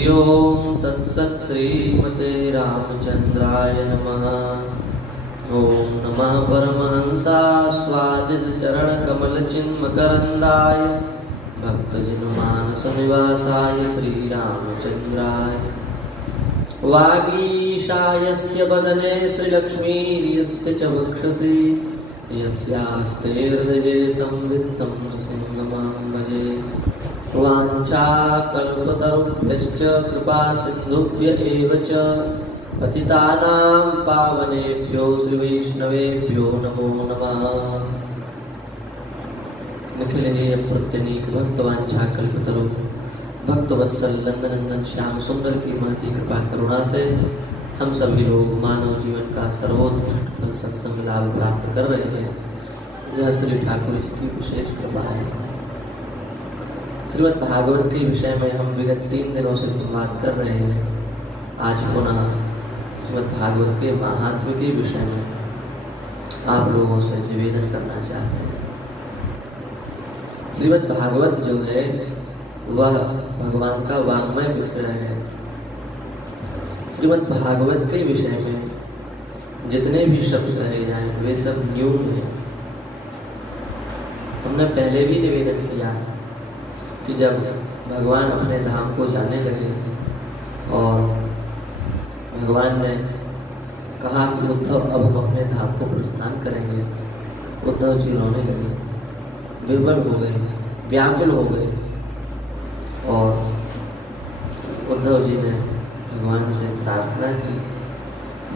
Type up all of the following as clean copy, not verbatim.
ओम तत्सत् श्रीमते रामचंद्राय नमः। ओम नमः परमहंसास्वादित चरण कमल चिन्मकरंदाय भक्तजनमानसनिवासाय श्रीरामचंद्राय। वागीशायस्य वदने श्रीलक्ष्मीर्यस्य च वक्षसि यस्यास्ते हृदये संवित्तं नृसिंहमां भजे। वाञ्छाकल्पतरुभ्यश्च कृपासिन्धुभ्य एव च पतितानां पावनेभ्यो श्रीवैष्णवेभ्यो नमो नमः। निखिल हे अप्रत्यनीक भक्तवांछाकल्पतरु भक्तवत्सल नंदनंदन श्याम सुंदर की महती कृपा करुणा से हम सभी लोग मानव जीवन का सर्वोत्कृष्ट फल सत्संग लाभ प्राप्त कर रहे हैं। यह श्री ठाकुर जी की विशेष कृपा है। श्रीमद् भागवत के विषय में हम विगत 3 दिनों से संवाद कर रहे हैं। आज पुनः श्रीमद् भागवत के महात्म्य के विषय में आप लोगों से निवेदन करना चाहते हैं। श्रीमद् भागवत जो है वह भगवान का वाङ्मय विग्रह है। श्रीमद् भागवत के विषय में जितने भी शब्द कहे जाएं वे सब न्यून हैं। हमने पहले भी निवेदन किया कि जब भगवान अपने धाम को जाने लगे और भगवान ने कहा कि उद्धव अब हम अपने धाम को प्रस्थान करेंगे, उद्धव जी रोने लगे, विह्वल हो गए, व्याकुल हो गए और उद्धव जी ने भगवान से प्रार्थना की,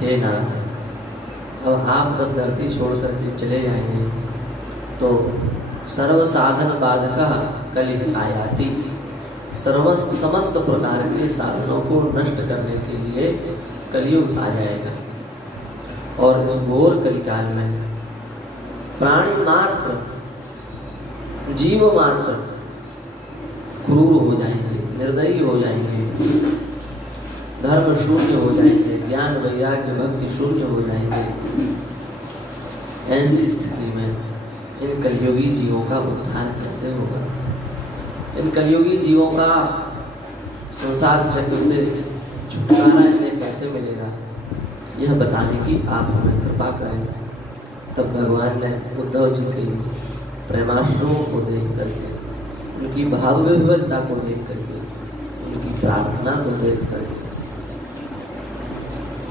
हे नाथ, अब आप जब धरती छोड़ करके चले जाएंगे तो सर्व साधन बाधका कलि आयाति, समस्त प्रकार के साधनों को नष्ट करने के लिए कलयुग आ जाएगा और इस घोर कलिकाल में प्राणी मात्र, जीव मात्र क्रूर हो जाएंगे, निर्दयी हो जाएंगे, धर्म शून्य हो जाएंगे, ज्ञान वैराग्य भक्ति शून्य हो जाएंगे। ऐसी स्थिति में इन कलयुगी जीवों का उद्धार कैसे होगा? इन कलयुगी जीवों का संसार चक्र से छुटकारा इन्हें कैसे मिलेगा, यह बताने की आप हमें कृपा करें। तब भगवान ने उद्धव जी के प्रेमाश्रुओं को देख करके, उनकी भाव विह्वलता को देख करके, उनकी प्रार्थना को देख करके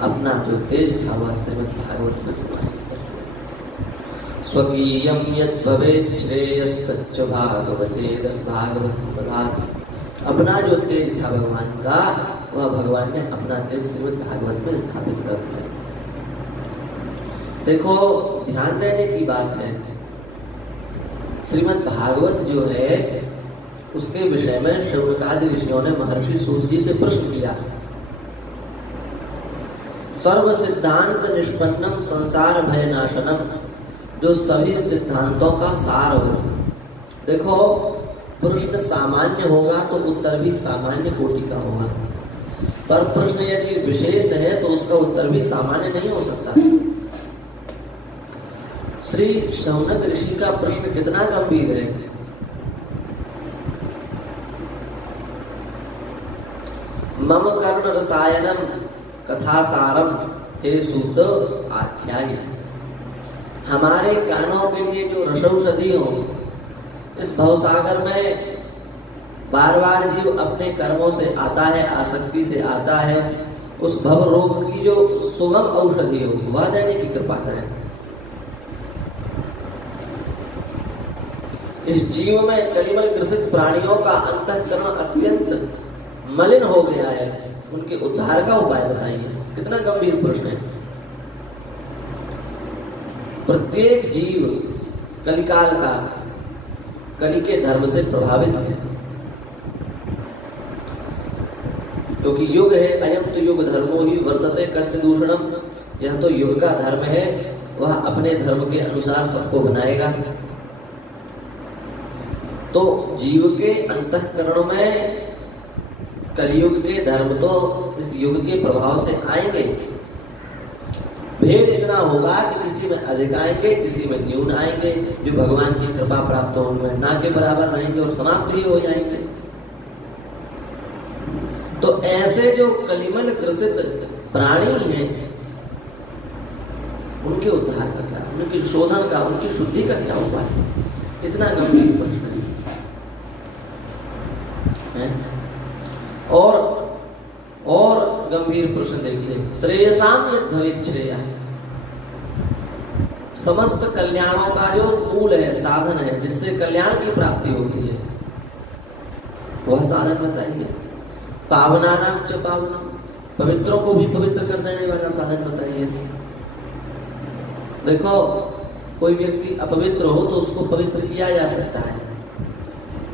अपना जो तेज था वह श्रीमद् भागवत में समाहित कर दिया। स्वकीयं यद्भवेत् श्रेयस्तच्च भागवते भागवतं ददाति। अपना जो तेज था भगवान का, वह भगवान ने अपना तेज श्रीमद् भागवत में स्थापित कर दिया। देखो, ध्यान देने की बात है, श्रीमद् भागवत जो है उसके विषय में शौनकादि ऋषियों ने महर्षि सूत जी से प्रश्न किया। सर्व सिद्धांत निष्पन्नम संसार भय नाशनम, जो सभी सिद्धांतों का सार हो। देखो, प्रश्न सामान्य होगा तो उत्तर भी सामान्य कोटि का होगा, पर प्रश्न यदि विशेष है तो उसका उत्तर भी सामान्य नहीं हो सकता। श्री शौनक ऋषि का प्रश्न कितना गंभीर है। मम कर्ण रसायनम कथासारम हे सूत आख्यायि। हमारे कानों के लिए जो रसौषधि हो, इस भवसागर में बार बार जीव अपने कर्मों से आता है, आसक्ति से आता है, उस भव रोग की जो सुगम औषधि हो वह देने की कृपा करें। इस जीव में कलिमल ग्रसित प्राणियों का अंतःकरण अत्यंत मलिन हो गया है, उनके उद्धार का उपाय बताइए। कितना गंभीर प्रश्न है। प्रत्येक जीव कलिकाल का, कलि के धर्म से प्रभावित है, क्योंकि युग है अयम तो युग धर्मो ही वर्तते कस्य दूषणम। यह तो युग का धर्म है, वह अपने धर्म के अनुसार सबको बनाएगा। तो जीव के अंतःकरण में कलयुग के धर्म तो इस युग के प्रभाव से आएंगे। भेद इतना होगा कि किसी में अधिक आएंगे, किसी में न्यून आएंगे। जो भगवान की कृपा प्राप्त हो उनमें ना के बराबर रहेंगे और समाप्त ही हो जाएंगे। तो तो ऐसे जो कलिमल ग्रसित प्राणी हैं उनके उद्धार का क्या, उनके शोधन का, उनकी शुद्धि का क्या उपाय? इतना गंभीर प्रश्न है। और गंभीर प्रश्न देखिए, श्रेयसाम यद्भवेत् श्रेया, समस्त कल्याणों का जो मूल है, साधन है, जिससे कल्याण की प्राप्ति होती है, वह साधन बताइए। पावनानां च पावनम, पवित्रों को भी पवित्र कर देने वाला साधन बताइए। देखो, कोई व्यक्ति अपवित्र हो तो उसको पवित्र किया जा सकता है,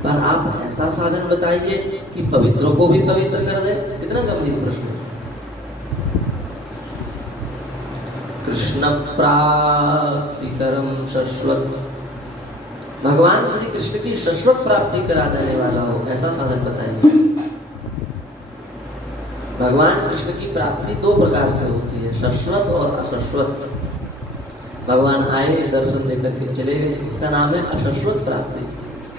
पर आप ऐसा साधन बताइए कि पवित्रों को भी पवित्र कर दे। कितना गंभीर प्रश्न है। कृष्ण प्राप्तिकरम शाश्वत, भगवान श्री कृष्ण की शाश्वत प्राप्ति करा देने वाला हो, ऐसा साधन बताइए। भगवान कृष्ण की प्राप्ति दो प्रकार से होती है, शाश्वत और अशाश्वत। भगवान आए, दर्शन देकर के चले गए, इसका नाम है अशाश्वत प्राप्ति।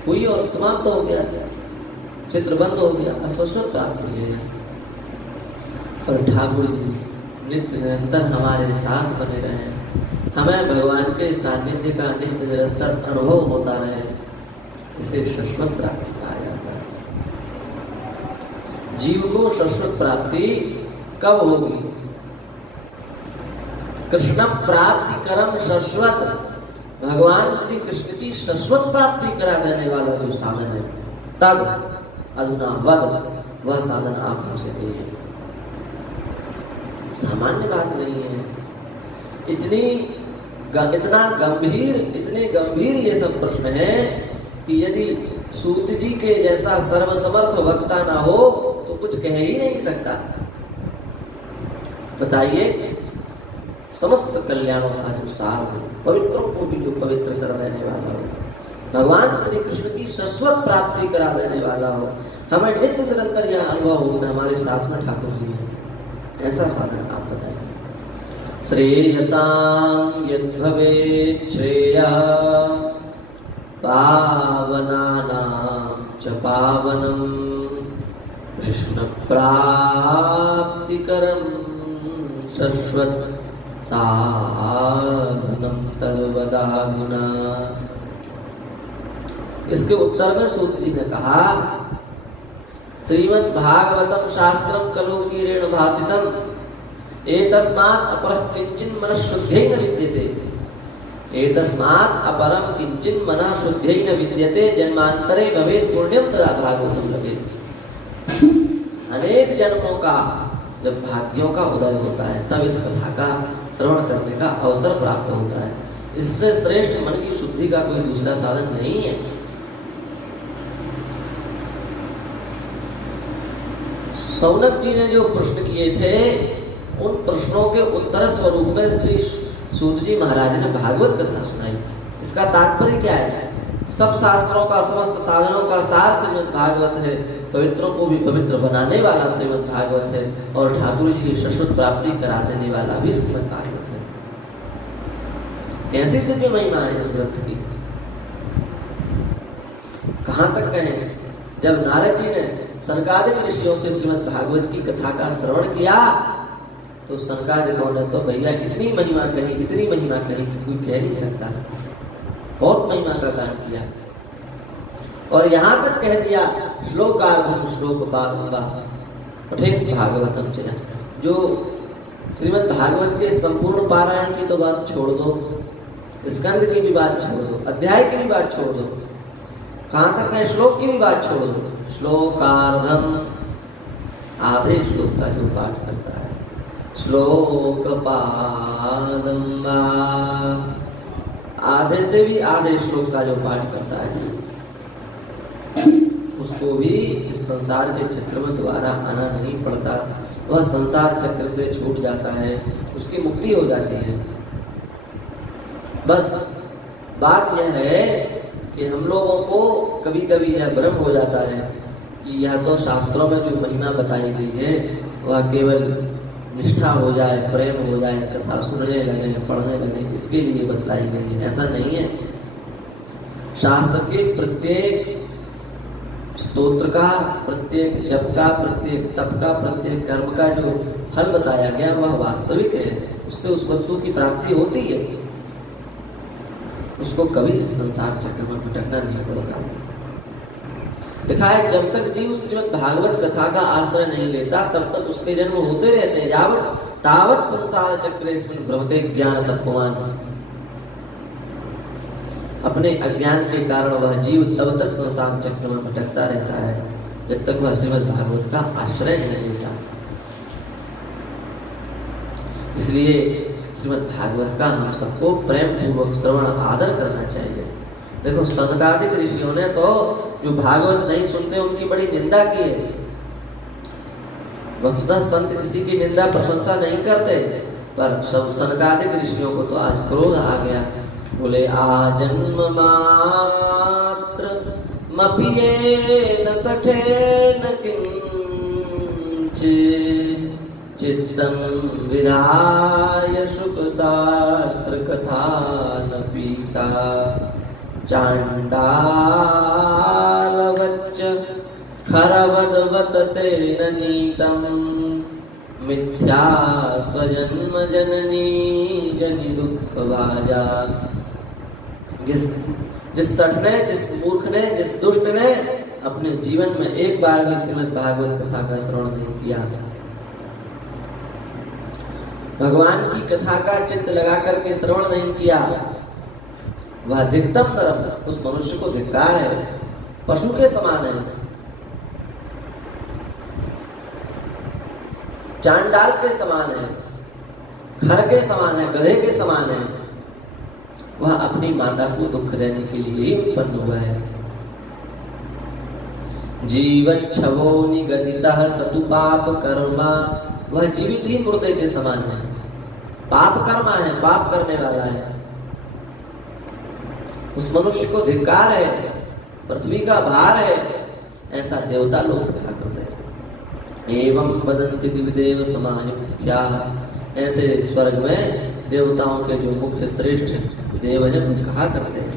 हुई और समाप्त हो गया, चित्र बंद हो गया, अशाश्वत प्राप्ति है। पर ठाकुर जी नित्य निरंतर हमारे साथ बने रहे, हमें भगवान के सानिध्य का नित्य निरंतर अनुभव होता रहे, इसे शाश्वत प्राप्ति कहा जाता है। जीव को शाश्वत प्राप्ति कब होगी? कृष्ण प्राप्ति करम शाश्वत, भगवान श्री कृष्ण की शाश्वत प्राप्ति करा देने वाला जो साधन है, तद अधुना वद, वह साधन आप हमसे कहिए। सामान्य बात नहीं है। इतने गंभीर ये सब प्रश्न हैं कि यदि सूत जी के जैसा सर्वसमर्थ वक्ता ना हो तो कुछ कह ही नहीं सकता। बताइए, समस्त कल्याणों का जो सार हो, पवित्रों को भी जो पवित्र कर देने वाला हो, भगवान श्री कृष्ण की शाश्वत प्राप्ति करा देने वाला हो, हमें नित्य निरंतर यह अनुभव हो कि हमारे साथ में ठाकुर जी है, ऐसा साधन आप बताइए। श्रेयसां यद्भवेत् श्रेया, पावनानां च पावनं, कृष्ण प्राप्तिकरं शाश्वत साधनं तद्वदाधुना। इसके उत्तर में सूत जी ने कहा, श्रीमद् भागवतम शास्त्रम कलोकीरेण भासितम, एतस्मात् अपरः किंचिन् मनः शुद्ध्यै न विद्यते, एतस्मात् अपरं किंचिन् मनः शुद्ध्यै न विद्यते, जन्मांतरे भवेत् पुण्यं तदा भागवतम लभेत्। अनेक जन्मों का जब भाग्यों का उदय होता है, तब इस कथा का श्रवण करने का अवसर प्राप्त होता है। इससे श्रेष्ठ मन की शुद्धि का कोई दूसरा साधन नहीं है। सौनक जी ने जो प्रश्न किए थे, उन प्रश्नों के उत्तर स्वरूप में श्री सूत जी महाराज ने भागवत कथा सुनाई। इसका तात्पर्य क्या है? सब शास्त्रों का, समस्त साधनों का सार श्रीमद् भागवत है, पवित्रों को भी पवित्र बनाने वाला श्रीमद् भागवत है, और ठाकुर जी की शाश्वत प्राप्ति करा देने वाला भी श्रीमद् भागवत है। कैसी दिव्य महिमा है इस ग्रंथ की, कहां तक कहें। जब नारद जी ने सनकादिक ऋषियों से श्रीमद् भागवत की कथा का श्रवण किया, तो सनकादिकों ने तो भैया इतनी महिमा कही कि कोई कह नहीं सकता, बहुत महिमा का गान किया। और यहाँ तक कह दिया, श्लोकार्धम श्लोक पादुका पठेत भागवतम चया। जो श्रीमद् भागवत के संपूर्ण पारायण की तो बात छोड़ दो, स्कंद की भी बात छोड़ दो, अध्याय की भी बात छोड़ दो, कहाँ तक है, श्लोक की भी बात छोड़ दो। श्लोकार्धम, आधे श्लोक का जो पाठ करता है, श्लोक पादम, आधे से भी आधे श्लोक का जो पाठ करता है, उसको भी इस संसार के चक्र में दोबारा आना नहीं पड़ता। वह संसार चक्र से छूट जाता है, उसकी मुक्ति हो जाती है। बस बात यह है कि हम लोगों को कभी कभी यह भ्रम हो जाता है कि यह तो शास्त्रों में जो महिमा बताई गई है वह केवल निष्ठा हो जाए, प्रेम हो जाए, कथा सुनने लगे, पढ़ने लगे, इसके लिए बतलाई गई है। ऐसा नहीं है। शास्त्र के प्रत्येक स्तोत्र का, प्रत्येक जप का, प्रत्येक तप का, प्रत्येक कर्म का जो फल बताया गया वह वास्तविक है, उससे उस वस्तु की प्राप्ति होती है, उसको कभी इस संसार चक्र में भटकना नहीं पड़ता। लिखा है जब तक जीव श्रीमद् भागवत कथा का आश्रय नहीं लेता तब तक उसके जन्म होते रहते हैं। यावत तावत संसार चक्र इसमें भ्रमते ज्ञान तत्ववान, अपने अज्ञान के कारण वह जीव तब तक संसार चक्र में भटकता रहता है जब तक वह श्रीमद् भागवत का आश्रय नहीं लेता। इसलिए श्रीमद् भागवत का हम सबको प्रेम पूर्वक श्रवण आदर करना चाहिए। देखो सनकादिक ऋषियों ने तो जो भागवत नहीं सुनते उनकी बड़ी निंदा की है। वस्तुतः संत किसी की निंदा प्रशंसा नहीं करते, पर सब सनकादिक ऋषियों को तो आज क्रोध आ गया। बोले आजन्म मात्र मपिये न सठे न किंचित् चित्तं विधाय शुक शास्त्र कथा न पीता चांडालवच्च खरवदवत तेन नीतम मिथ्या स्वजन्म जननी जनि दुख भाजा। जिस सठ ने, जिस मूर्ख ने, जिस दुष्ट ने अपने जीवन में एक बार भी श्रीमद् भागवत कथा का श्रवण नहीं किया, भगवान की कथा का चित्त लगा करके श्रवण नहीं किया, वह अधिकतम तरफ उस मनुष्य को धिक्कार है, पशु के समान है, चांडाल के समान है, खर के समान है, गधे के समान है। वह अपनी माता को दुख देने के लिए ही उत्पन्न हुआ है। जीवन छवो निगदितः सतु पाप कर्मा, वह जीवित ही मुर्दे के समान है, पाप कर्मा है, पाप करने वाला है। उस मनुष्य को धिक्कार है, पृथ्वी का भार है, ऐसा देवता लोग कहा करते हैं। एवं वदन्ति दिव्यदेव समायुक्त्या, ऐसे स्वर्ग में देवताओं के जो मुख्य श्रेष्ठ देव हैं वो कहा करते हैं।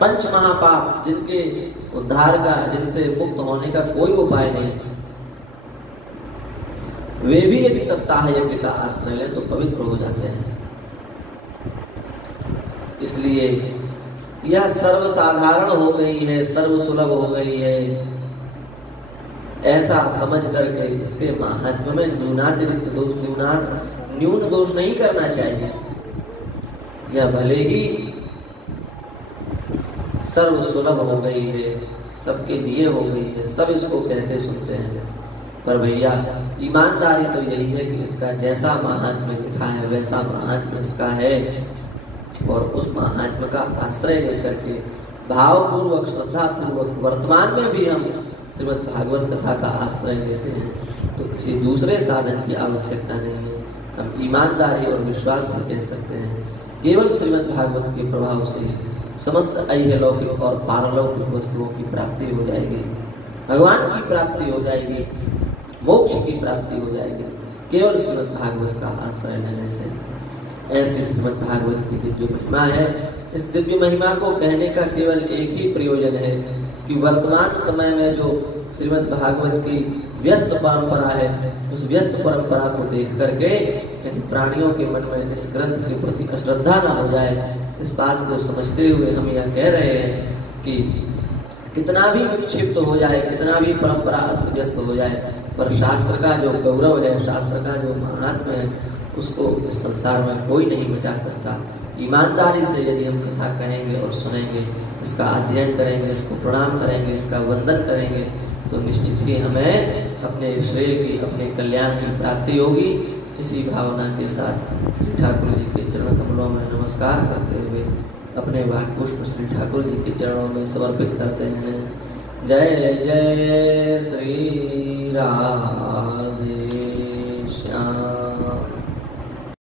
पंच महापाप जिनके उद्धार का, जिनसे मुक्त होने का कोई उपाय नहीं, वे भी यदि सप्ताह यज्ञ का आश्रय लें तो पवित्र हो जाते हैं। इसलिए यह सर्वसाधारण हो गई है, सर्वसुलभ हो गई है, ऐसा समझ करके इसके महात्म्य में न्यूनातिरिक्त दोष, न्यून दोष नहीं करना चाहिए। यह भले ही सर्वसुलभ हो गई है, सबके लिए हो गई है, सब इसको कहते सुनते हैं, पर भैया ईमानदारी तो यही है कि इसका जैसा महात्म्य लिखा है वैसा महात्म्य इसका है, और उस महात्म्य का आश्रय लेकर के भावपूर्वक, श्रद्धापूर्वक वर्तमान में भी हम श्रीमद् भागवत कथा का आश्रय लेते हैं तो किसी दूसरे साधन की आवश्यकता नहीं है। हम ईमानदारी और विश्वास से कह सकते हैं केवल श्रीमद् भागवत के प्रभाव से समस्त ऐहिलौकिक और पारलौकिक वस्तुओं की प्राप्ति हो जाएगी, भगवान की प्राप्ति हो जाएगी, मोक्ष की प्राप्ति हो जाएगी केवल श्रीमद् भागवत का आश्रय लेने से। ऐसी श्रीमद् भागवत की दिव्य महिमा है। इस दिव्य महिमा को कहने का केवल एक ही प्रयोजन है कि वर्तमान समय में जो श्रीमद् भागवत की व्यस्त परंपरा है, उस व्यस्त परंपरा को देख करके कहीं प्राणियों के मन में इस ग्रंथ के प्रति अश्रद्धा न हो जाए, इस बात को समझते हुए हम यह कह रहे हैं कि कितना भी विक्षिप्त हो जाए, कितना भी परंपरा अस्त व्यस्त हो जाए, पर शास्त्र का जो गौरव है, शास्त्र का जो महात्म्य है, उसको इस संसार में कोई नहीं मिटा सकता। ईमानदारी से यदि हम कथा कहेंगे और सुनेंगे, इसका अध्ययन करेंगे, इसको प्रणाम करेंगे, इसका वंदन करेंगे, तो निश्चित ही हमें अपने श्रेय की, अपने कल्याण की प्राप्ति होगी। इसी भावना के साथ श्री ठाकुर जी के चरण कमलों में नमस्कार करते हुए अपने वाक पुष्प श्री ठाकुर जी के चरणों में समर्पित करते हैं। जय जय श्री राम।